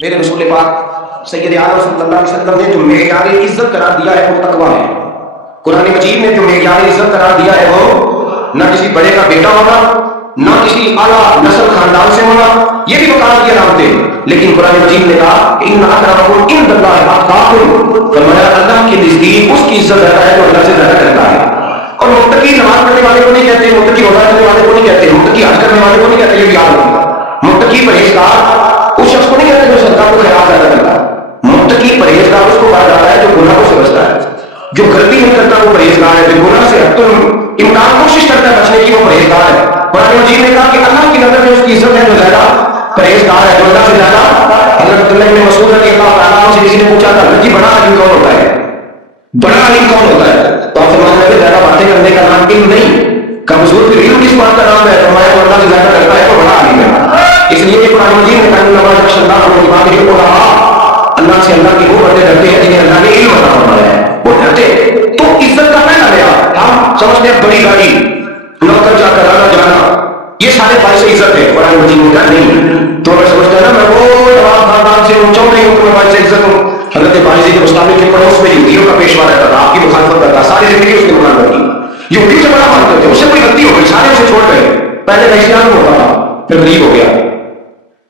میرے رسول پاک سید عالم صلی اللہ علیہ وسلم نے جو معیار عزت قرار دیا ہے وہ تقویٰ ہے. قرآن مجید نے جو معیار عزت قرار دیا ہے وہ نہ کسی بڑے کا بیٹا ہوگا نہ کسی اعلیٰ نسل خاندان سے ہوگا، یہ بھی مقام کی علامتیں. لیکن قرآن مجید نے کہا کہ ان اکرمکم عند اللہ اتقاکم، فرمایا اللہ کے نزدیک اس کی عزت زیادہ ہے جو اللہ سے زیادہ کرتا ہے. اور متقی نماز پڑھنے والے کو نہیں کہتے، متقی روزہ رکھنے والے کو نہیں کہتے، متقی حج کرنے والے کو نہیں کہتے، یہ بھی یاد رکھنا. متقی پرہیزگار اس شخص کو نہیں کہتے جو صدقہ کو خیرات زیادہ کرتا ہے. متقی پرہیزگار اس کو کہا جاتا ہے جو گناہ کو سے بچتا ہے، جو غلطی نہیں کرتا وہ پرہیزگار ہے، جو گناہ سے امکان کوشش کرتا ہے بچنے کی وہ پرہیزگار ہے. قرآن مجید نے کہا کہ اللہ کی نظر میں اس کی عزت ہے جو زیادہ پرہیزگار ہے، جو اللہ سے زیادہ. حضرت عبداللہ بن مسعود رضی اللہ تعالیٰ عنہ سے کسی نے پوچھا تھا جی بڑا عالم کون ہوتا ہے، بڑا عالم کون ہوتا ہے؟ تو آپ فرماتے ہیں زیادہ باتیں کرنے کا نام علم نہیں، کمزور پھر علم کس بات کا نام ہے؟ فرمایا تو اللہ سے زیادہ کرتا ہے تو بڑا عالم ہے. اس لیے کہ قرآن مجید نے کہا نماز اللہ کو بات یہ کو رہا اللہ سے اللہ کی وہ بندے ڈرتے ہیں جنہیں اللہ نے علم عطا فرمایا ہے وہ ڈرتے. تو عزت کا پہلا لیا ہم سمجھتے ہیں بڑی گاڑی، نوکر جا کر آنا جانا، یہ سارے باعث عزت ہے. قرآن مجید نے کہا نہیں. تو میں سمجھتا ہے نا میں وہ جواب خاندان سے ہوں، چون نہیں ہوں تو میں باعث عزت ہوں. حضرت باجی کے مستقبل کے پڑوس میں یہودیوں کا پیشوا رہتا تھا، آپ کی مخالفت کرتا، ساری زندگی اس نے مخالفت کی. یہودی سے بڑا مانتے تھے، اس سے کوئی غلطی ہو گئی سارے اسے چھوڑ گئے. پہلے نشیان ہوتا تھا پھر غریب ہو گیا.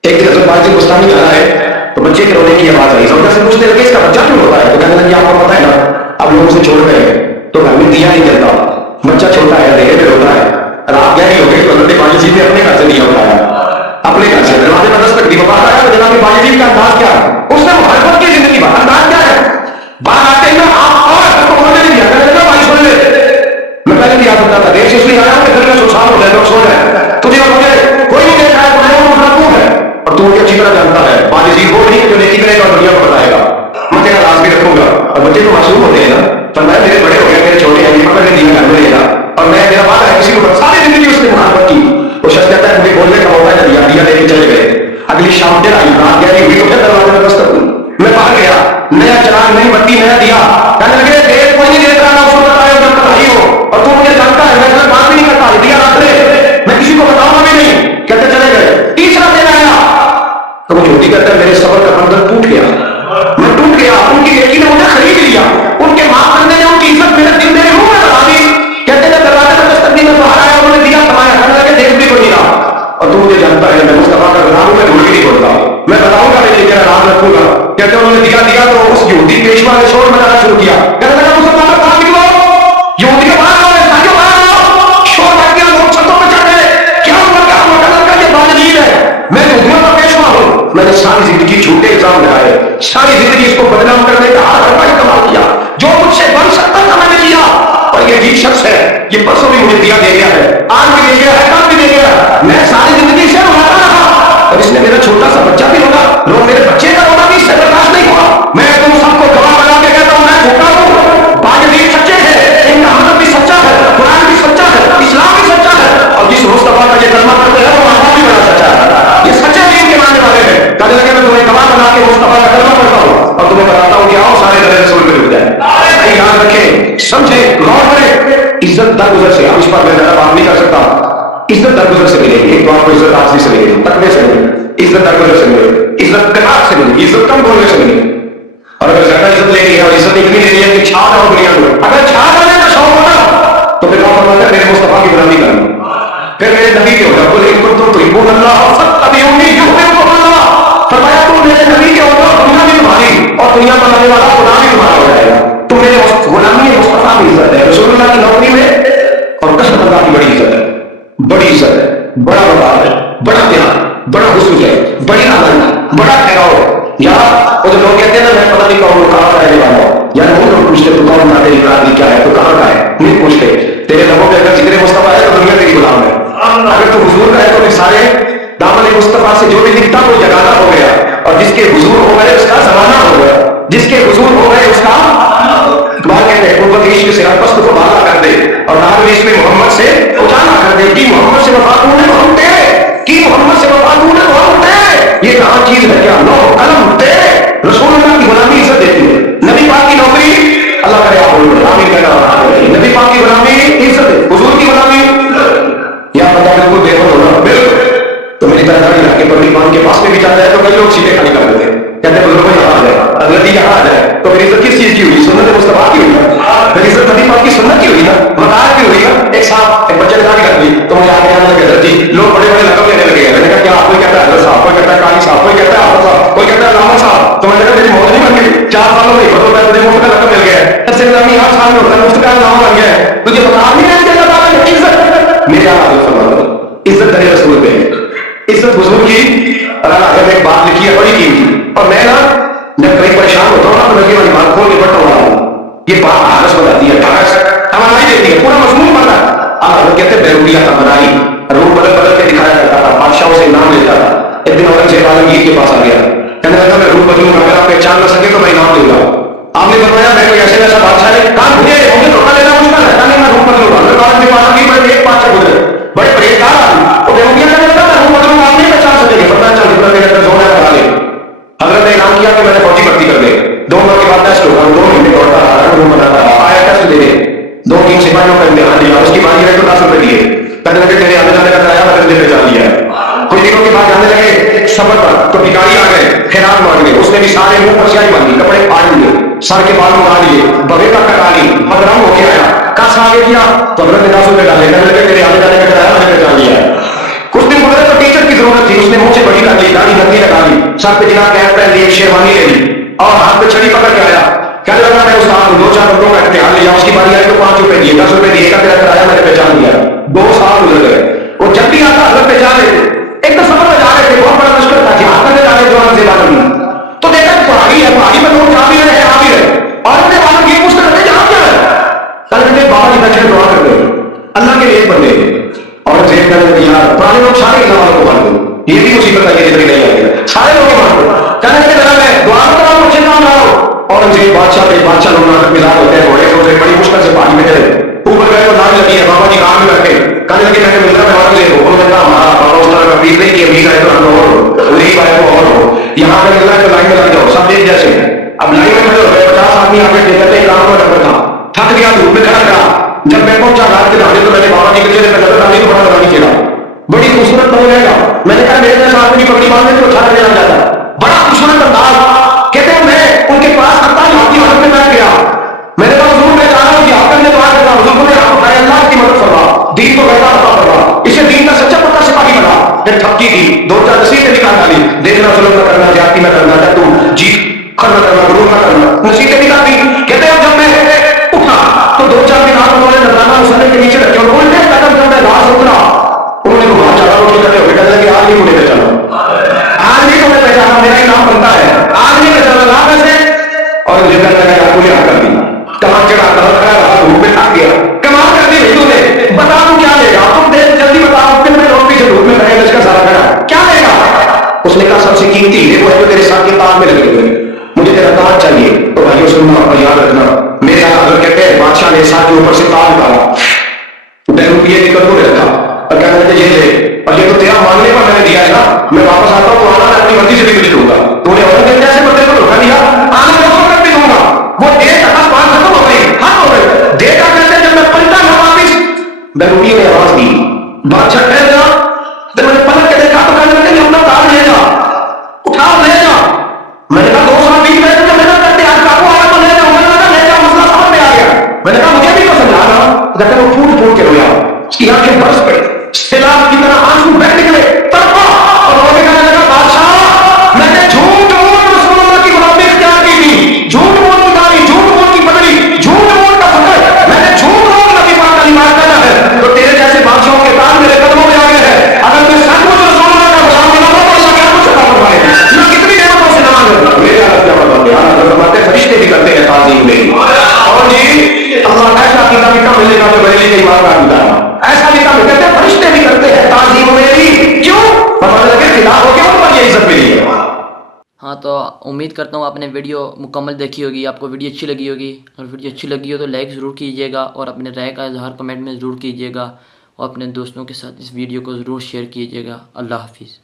ایک دن حضرت باجی مستانی جا رہا ہے تو بچے کے رونے کی آواز آئی. سمجھا سے پوچھتے لگے اس کا بچہ کیوں ہوتا ہے؟ تو کہنے لگے آپ کو پتا ہے نا اب لوگ اسے چھوڑ گئے تو گھر میں دیا نہیں جلتا، بچہ چھوٹا ہے دہے پہ روتا ہے. رات گہری ہو گئی تو حضرت باجی نے اپنے گھر سے دیا اٹھایا، اپنے گھر سے دروازے پر دستک دی. بات آیا تو جناب باجی کا انداز کیا ہے؟ اس نے مخالفت کی زندگی بھر. انداز کیا ہے؟ باہر آتے ہی نا آپ اور کو ہونے نہیں دیا، کہنے لگا بھائی سن لے میں پہلے دیا کرتا تھا دیر سے اس لیے آیا ہوں کہ گھر میں سنسان ہو جائے، لوگ سو جائے، تجھے اور مجھے کوئی نہیں دیکھ رہا ہے، تو ہے اور تو اچھی طرح جانتا ہے باجی وہ نہیں جو نیکی کرے گا اور دنیا کو بتائے گا. میں تیرا راز بھی رکھوں گا. اور بچے تو معصوم ہوتے ہیں نا، فرمایا میرے بڑے ہو گئے میرے چھوٹے ہیں، پکڑ کے دیا گھر میں لے گا اور میں میرا بات ہے کسی کو ساری زندگی اس نے مخالفت کی. وہ شخص کہتا ہے مجھے بولنے کا موقع نہ دیا، دیا لے کے چلے گئے. اگلی شام پھر آئی، رات گہری ہوئی تو پھر دروازے پر دستک ہوئی. میں باہر گیا، نیا چراغ نئی بتی نیا دیا، کہنے لگے دیر کوئی نہیں دیکھ رہا نا اس کو بتایا جب تک آئی ہو اور تو مجھے جانتا ہے میں بات بھی نہیں کرتا، دیا رات لے میں کسی کو بتاؤں گا بھی نہیں. کہتے چلے گئے. تیسرا دن آیا تو وہ جھوٹی کرتا ہے میرے صبر کا بندھن ٹوٹ گیا، میں ٹوٹ گیا. ان کی بیٹی نے مجھے خرید لیا، ان کے ماں بندے نے ان کی عزت میرے دل میرے منہ میں لگا دی. کہتے ہیں دروازے پر دستک دی، میں باہر آیا انہوں نے دیا کمایا، کہنے لگے دیکھ بھی کوئی نہیں رہا اور تو مجھے جانتا ہے میں مصطفیٰ کا غلام ہوں، میں جھوٹ بھی نہیں بولتا، میں بتاؤں گا لیکن تیرا راز رکھوں گا. کہتے ہیں انہوں نے دیا تو اس یہودی پیشوا نے شور مچانا شروع کیا. کہنے لگا مصطفیٰ کا باہر نکلو، یہودی کے باہر آؤ، ساتھیوں باہر آؤ. شور مچ گیا، لوگ چھتوں پہ چڑھ گئے. کیا ہوا کیا ہوا؟ کہنے لگا یہ باجید ہے، میں یہودیوں کا پیشوا ہوں. میں نے ساری زندگی جھوٹے الزام لگائے، ساری زندگی اس کو بدنام کرنے کا ہر ہر استعمال کیا، جو مجھ سے بن سکتا تھا میں نے کیا. اور یہ عجیب شخص ہے، یہ پرسوں بھی مجھے دیا دے گیا ہے، آج بھی دے گیا ہے، کل بھی دے گیا ہے. میں ساری زندگی سے روتا رہا اور اس نے میرا چھوٹا سا بچہ بھی ہوگا، لوگ میرے بچے کا رونا بھی اس سے برداشت نہیں ہوا. میں تم سب کو گواہ بنا کے کہتا ہوں میں جھوٹا ہوں. باجی سچے ہیں، ان کا مذہب بھی سچا ہے، قرآن بھی سچا ہے، اسلام بھی سچا ہے اور جس مصطفیٰ کا یہ کلمہ پڑھتے ہیں وہ اللہ بھی بڑا سچا ہے. یہ سچے دین کے ماننے والے ہیں. کہنے لگے میں تمہیں گواہ بنا کے مصطفیٰ کا کلمہ پڑھتا ہوں اور تمہیں بتاتا ہوں کہ آؤ سارے درے رسول پہ رک جائے. یاد رکھیں، سمجھیں، غور کریں. عزت درگزر سے، اب اس پر میں زیادہ بات نہیں کر سکتا، عزت درگزر سے ملے گی. ایک تو آپ کو عزت آجزی سے ملے گی، تقوی سے ملے گی، عزت درگزر سے ملے گی، عزت قناعت سے ملے گی، عزت کم بولنے سے ملے گی. اور اگر زیادہ عزت لینی ہے اور عزت اتنی لینی ہے کہ چھا جاؤ دنیا میں، اگر چھا جانے کا شوق ہونا تو پھر آپ فرماتے ہیں میرے مصطفیٰ کی غلامی کرنا، پھر میرے نبی کے ہوگا. بولے ان کو تحبون اللہ فاتبعونی یحببکم اللہ. فرمایا تم میرے نبی کے ہوگا دنیا بھی تمہاری اور دنیا بنانے والا خدا بھی تمہارا ہو جائے گا. تم میرے غلامی مصطفیٰ کی عزت ہے، رسول اللہ کی نوکری میں اور قسم اللہ کی بڑی عزت ہے، بڑی عزت ہے، بڑا وقار ہے، بڑا پیار، بڑا حسن ہے، بڑی آنند، بڑا ٹھہراؤ. یا وہ جو لوگ کہتے ہیں نا میں پتہ نہیں کون کہاں کا رہنے والا ہوں، یا وہ لوگ پوچھتے تو کون کا تیری برادری کیا ہے، تو کہاں کا ہے، نہیں پوچھتے. تیرے لبوں پہ اگر ذکر مصطفیٰ ہے تو دنیا تیری غلام ہے. اگر تو حضور کا ہے تو پھر سارے دامن مصطفیٰ سے جو بھی دکھتا وہ جگانا ہو گیا اور جس کے حضور ہو گئے اس کا زمانہ ہو گیا، جس کے حضور ہو گئے اس کا اقبال کہتے ہیں قربت عشق سے ہر پست کو بالا کر دے اور نام عشق میں محمد سے اجالا کر دے. کی محمد سے وفاتوں نے ہم تیرے، کی محمد سے وفاتوں نے ہم تیرے. یہ کہاں چیز ہے کیا؟ لو قلم تیرے. رسول اللہ کی غلامی عزت دیتی ہے، نبی پاک کی نوکری اللہ کرے آپ بول رہے آمین کہنا، نبی پاک کی غلامی عزت ہے، حضور کی غلامی یا بتا بالکل بے خود ہونا بالکل. تو میری طرح داڑھی رکھ کے پبلک مان کے پاس میں بھی جاتا ہے تو کئی لوگ سیدھے کھڑے کر دیتے ہیں. کہتے ہیں بزرگوں یہاں آ جائے، حضرت یہاں آ جائے، تو پھر عزت کس چیز کی ہوئی؟ سنت مصطفیٰ کی ہوئی نا، پھر عزت نبی پاک کی سنت کی ہوئی نا، مقام کی ہوئی نا. ایک صاحب ایک بچے نے کہا کہ رکھ لی تو مجھے آگے آنے لگے حضرت جی لوگ بڑے بڑے لقب لینے لگے ہیں. میں نے کہا کیا؟ کوئی کہتا ہے حضرت صاحب، کوئی کہتا ہے قاری صاحب، کوئی کہتا ہے حافظ صاحب، کوئی کہتا ہے علامہ صاحب. تو میں نے کہا میری موت نہیں بن گئی 4 سالوں میں بدل میں تجھے مفت کا لقب مل گیا ہے، ایسے نامی 8 سال میں ہوتا ہے مفت کا علامہ بن گیا ہے، تجھے مقام نہیں مل گیا اللہ تعالیٰ نے عزت. میرے آقا فرماتے ہیں عزت درے رسول پہ ہے، عزت حضور کی. اللہ نے ایک بات لکھی ہے بڑی قیمتی، اور میں نا جب کہیں پریشان ہوتا ہوں نا تو میں یہ والی بات کھول کے پڑھتا ہوں. یہ بات حارس بتاتی ہے، حارس ہماری دیتی ہے، پورا مضمون پڑھتا ہے. آپ کہتے ہیں بیروٹیا تھا بنائی، روح بدل بدل کے دکھایا کرتا تھا، بادشاہوں سے انعام لیتا تھا. ایک دن اورنگزیب عالمگیر کے پاس آ گیا، کہنے لگا میں روح بدلوں گا، اگر آپ پہچان نہ سکے تو میں انعام دوں گا. آپ نے فرمایا میں کوئی ایسے ایسا بادشاہ ہے کہاں بھولے ہوں گے، دھوکہ لینا مشکل ہے، کہنے میں روح بدلوں گا. میں اورنگزیب عالمگیر بڑے ایک بادشاہ گزرے، بڑے پرہیزگار آدمی، وہ بیروٹیا کہنے لگا میں روح بدلوں گا، آپ نہیں پہچان سکیں گے. فرمایا چل جتنا میرے اندر زور ہے کرا لے. حضرت نے اعلان کیا کہ میں نے فوجی بھرتی کر دے. 2 ماہ کے بعد ٹیسٹ ہوگا، 2 مہینے دوڑتا رہا، روم بناتا رہا، آیا ٹیسٹ دے دے. 2-3 سپاہیوں کا امتحان دیا، اس کی باری آئی تو 10 روپے دیے. کہنے لگے تیرے آنے جانے کا کرایہ میں نے پہچان لیا ہے. کچھ دنوں کے بعد جانے لگے سفر پر تو بھکاری آ گئے خیرات مانگ گئے. اس نے بھی سارے منہ پر سیاہی باندھی، کپڑے پاڑ لیے، سر کے بال اڑا لیے، بغیر کا کٹا لی، بدرم ہو کے آیا. کس آگے کیا تو حضرت نے 10 روپے ڈالے. کہنے لگے تیرے آنے جانے کا کرایہ میں نے پہچان لیا ہے. کچھ دن گزرے تو ٹیچر کی ضرورت تھی، اس نے منہ سے بڑی کر لی، داڑھی گندی لگا لی، سر پہ جناب کیپ پہن لی، شیروانی لے لی اور ہاتھ پہ چھڑی پکڑ کے آیا. کہنے لگا میں استاد ہوں، 2-4 بندوں کا امتحان لیا، اس کی باری آئی تو 5 روپے دیے، 10 روپے دیے گا تیرا کرایہ میں نے پہچان لیا. 2 سال گزر گئے. وہ جب بھی آتا حضرت پہچان لیتے. ایک تو سفر میں جا رہے تھے، بہت بڑا مشکل تھا، جہاد کرنے جا رہے جو سے بات نہیں تو دیکھا پہاڑی ہے، پہاڑی میں لوگ جا بھی رہے ہیں آ بھی رہے. اور اپنے والوں کی پوچھ کرتے جہاں کیا ہے. کل کے بابا جی بیٹھے دعا کرتے اللہ کے لیے بندے. اور زیب کرنے لگے یار پرانے لوگ سارے اللہ والوں کو مان دو، یہ بھی مصیبت ہے، یہ ذکر نہیں آئی ہے، سارے لوگ مان دو. کہنے لگے ذرا میں دعا کرتا ہوں، مجھے مان رہا ہوں. اور زیب بادشاہ لوگ نہ مزاج ہوتے ہیں، گھوڑے سے بڑی مشکل سے پہاڑی میں چلے اوپر گئے تو لائن لگی ہے، بابا جی کام میں بیٹھے. کہنے لگے میں نے ملنا میں اور زیب انہوں نے کہا ہمارا بابا اس طرح کا پیر نہیں کہ امیر ہے تو ہم اور ہو، غریب ہے تو اور ہو، یہاں پہ ملنا ہے تو لائن میں لگ جاؤ، سب ایک جیسے. اب لائن میں کھڑے ہو گئے، 50 آدمی آ کے کہتے ہیں کام میں نمبر تھا، تھک گیا دھوپ میں کھڑا رہا. جب میں پہنچا رات کے دھاڑے تو میں نے بابا جی کے چہرے پہ نظر ڈالی تو بڑا لگا چہرہ، بڑی خوبصورت بن گیا. میں نے کہا میرے جیسا آدمی پگڑی باندھنے تو اچھا لگ جاتا ہے، بڑا خوبصورت انداز. کہتے ہیں میں ان کے پاس حتیٰ ہاتھی حالت میں بیٹھ گیا. میں نے کہا حضور میں چاہ رہا ہوں کہ آپ نے دعا کرنا. حضور نے آپ اٹھائے اللہ کی مدد فرما، دین کو کیسا عطا فرما، اسے دین کا سچا پکا سپاہی بنا. پھر تھپکی دی، 2-4 نصیحتیں نکال ڈالی، دیکھنا ظلم نہ کرنا، زیادتی نہ کرنا، جب تم جیت کھڑا کرنا، غرور نہ کرنا، نصیحتیں نکال دی. کہتے ہیں جب میں اٹھا تو 2-4 دن آپ انہوں نے نظرانہ مسئلے کے نیچے رکھے، انہوں نے قدم کرنے راز اترا. انہوں نے کہا چلا روٹی کرتے ہوئے کہنے لگے آج نہیں مجھے پہچانا، آج نہیں تمہیں پہچانا، میرا انعام بنتا ہے، آج نہیں پہچانا لا کیسے. اور مجھے کہنے لگا آپ کو یہاں کر دی، کہاں چڑھا کہاں کھڑا رہا، دھوپ میں تھک گیا. کمال کر دی بھائی، تم نے بتا دوں کیا لے گا، تم دیر جلدی بتاؤ. پھر میں لوگ پیچھے دھوپ میں کھڑے لشکر سارا کھڑا، کیا لے گا. اس نے کہا سب سے قیمتی ہے وہ ہے جو تیرے ساتھ کے تاج میں لگے ہوئے، مجھے تیرا تاج چاہیے. تو بھائیو سننا اور یاد رکھنا، میرے حضرت کہتے ہیں بادشاہ نے ساتھ کے اوپر سے تاج ڈالا، بیروٹیے کی کدو میں رکھا اور کہنے لگے یہ لے، اور یہ تو تیرا مانگنے پر میں نے دیا ہے نا، میں واپس آتا ہوں تو آنا میں اپنی مرضی سے بھی مجھے دوں گا. تو نے اور جیسے بندے کو دھوکا دیا، آنے میں بھی دوں گا. وہ دیر تک بات ختم ہو گئی، ہاتھ ہو گئے. دیکھا کہتے جب میں پلٹا نہ واپس، بیروٹیے نے آواز دی بادشاہ ٹھہر جا. جب میں نے پلٹ کے دیکھا تو کہنے لگے اپنا تاج لے جا، اٹھا لے جا. میں نے کہا 2 سال بیچ میں تو محنت کرتے آج کابو آیا تو لے جا. میں نے کہا لے جا، مسئلہ سمجھ میں آ گیا. میں نے کہا مجھے بھی تو سمجھا رہا. کہتے وہ پھول پھول کے رویا، اس کی آنکھیں برس پڑی، سیلاب کی طرح آنسو بہہ نکلے، تڑپا اور رو کے کہنے لگا بادشاہ میں نے جھوٹ بول رسول اللہ کی غلامی اختیار کی تھی، جھوٹ بول کی داڑھی، جھوٹ بول کی پگڑی، جھوٹ بول کا فخر، میں نے جھوٹ بول نبی پاک کا نماز کرنا ہے. تو تیرے جیسے بادشاہوں کے تاج میرے قدموں میں آ گئے ہیں. اگر میں سچ مچ رسول اللہ کا غلام بنا تو اللہ کیا کچھ عطا فرمائے گا، میں کتنی نعمتوں سے نوازے. میرے حالت کیا فرماتے فرشتے بھی کرتے ہیں تعظیم میں. اور جی اللہ ایسا عقیدہ بھی کم ملے گا جو بریلی کے ایمان کا عقیدہ ہے، ایسا بھی کم کہتے ہیں فرشتے بھی کرتے ہیں تعظیم میری. کیوں؟ فرمانے لگے خلاف ہو کے ان پر یہ عزت ملی ہے. ہاں تو امید کرتا ہوں آپ نے ویڈیو مکمل دیکھی ہوگی، آپ کو ویڈیو اچھی لگی ہوگی. اور ویڈیو اچھی لگی ہو تو لائک ضرور کیجیے گا اور اپنے رائے کا اظہار کمنٹ میں ضرور کیجیے گا اور اپنے دوستوں کے ساتھ اس ویڈیو کو ضرور شیئر کیجیے گا. اللہ حافظ.